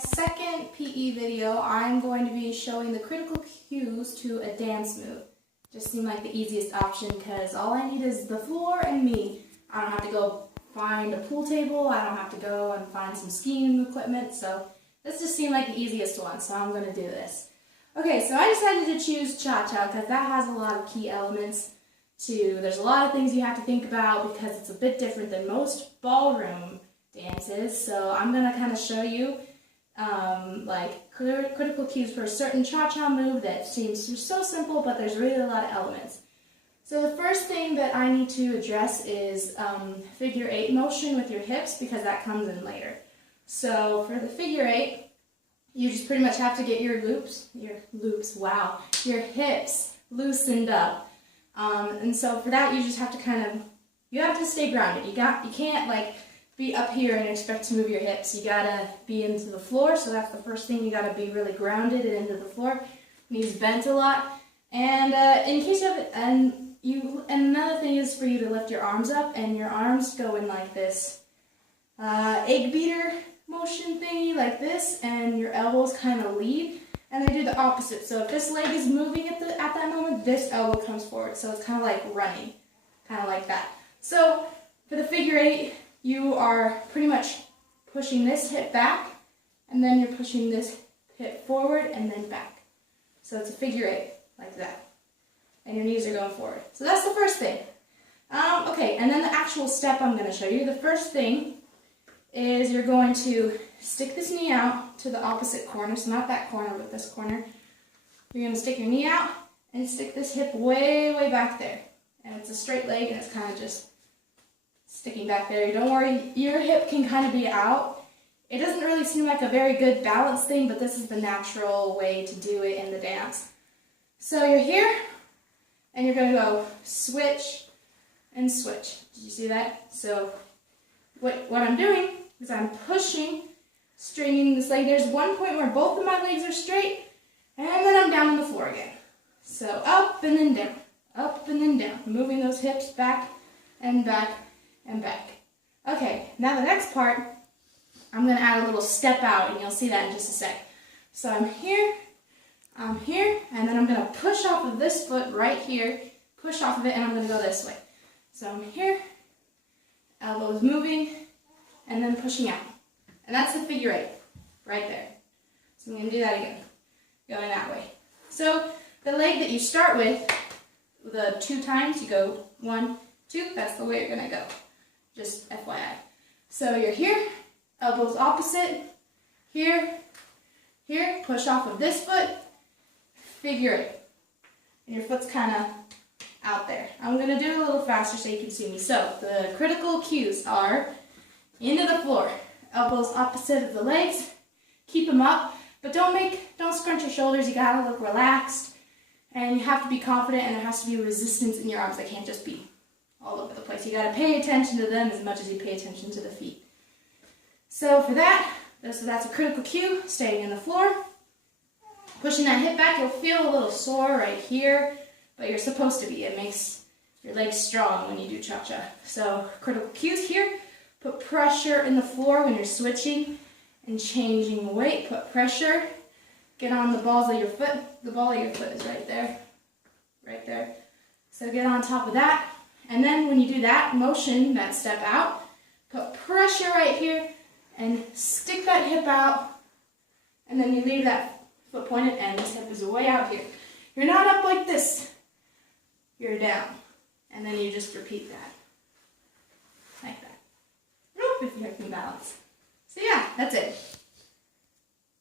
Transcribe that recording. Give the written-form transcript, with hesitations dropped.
second PE video, I'm going to be showing the critical cues to a dance move. Just seemed like the easiest option because all I need is the floor and me. I don't have to go find a pool table, I don't have to go and find some skiing equipment, so this just seemed like the easiest one, so I'm going to do this. Okay, so I decided to choose cha-cha because that has a lot of key elements to, there's a lot of things you have to think about because it's a bit different than most ballroom dances, so I'm going to kind of show you like critical cues for a certain cha-cha move that seems so simple, but there's really a lot of elements. So the first thing that I need to address is figure 8 motion with your hips because that comes in later. So for the figure 8, you just pretty much have to get your hips loosened up. And so for that you just have to you have to stay grounded. You can't like be up here and expect to move your hips. You gotta be into the floor, so that's the first thing. You gotta be really grounded and into the floor. Knees bent a lot. And in case you have it, and another thing is for you to lift your arms up, and your arms go in like this egg beater motion thingy, like this, and your elbows kind of lead, and they do the opposite. So if this leg is moving at that moment, this elbow comes forward. So it's kind of like running, kind of like that. So for the figure 8, you are pretty much pushing this hip back, and then you're pushing this hip forward and then back. So it's a figure 8, like that. And your knees are going forward. So that's the first thing. Okay, and then the actual step I'm going to show you. The first thing is you're going to stick this knee out to the opposite corner, so not that corner, but this corner. You're going to stick your knee out and stick this hip way, way back there. And it's a straight leg, and it's kind of just sticking back there. Don't worry, your hip can kind of be out. It doesn't really seem like a very good balance thing, but this is the natural way to do it in the dance. So you're here, and you're going to go switch and switch. Did you see that? So what I'm doing is I'm pushing, straightening this leg. There's one point where both of my legs are straight, and then I'm down on the floor again. So up and then down, up and then down, moving those hips back and back and back. Okay, now the next part, I'm going to add a little step out, and you'll see that in just a sec. So I'm here, and then I'm going to push off of this foot right here, push off of it, and I'm going to go this way. So I'm here, elbows moving, and then pushing out. And that's the figure 8, right there. So I'm going to do that again, going that way. So the leg that you start with, the 2 times, you go 1, 2, that's the way you're going to go. Just FYI. So you're here, elbows opposite, here, here, push off of this foot, figure 8. And your foot's kind of out there. I'm going to do it a little faster so you can see me. So the critical cues are into the floor, elbows opposite of the legs, keep them up, but don't scrunch your shoulders. You got to look relaxed, and you have to be confident, and there has to be resistance in your arms. They can't just be all over the place. You got to pay attention to them as much as you pay attention to the feet. So for that, that's a critical cue, staying in the floor. Pushing that hip back, you'll feel a little sore right here, but you're supposed to be. It makes your legs strong when you do cha-cha. So critical cues here, put pressure in the floor when you're switching and changing weight. Put pressure, get on the balls of your foot. The ball of your foot is right there, right there. So get on top of that. And then when you do that motion, that step out, put pressure right here and stick that hip out, and then you leave that foot pointed and this hip is way out here. You're not up like this, you're down. And then you just repeat that, like that. If you can balance. So yeah, that's it.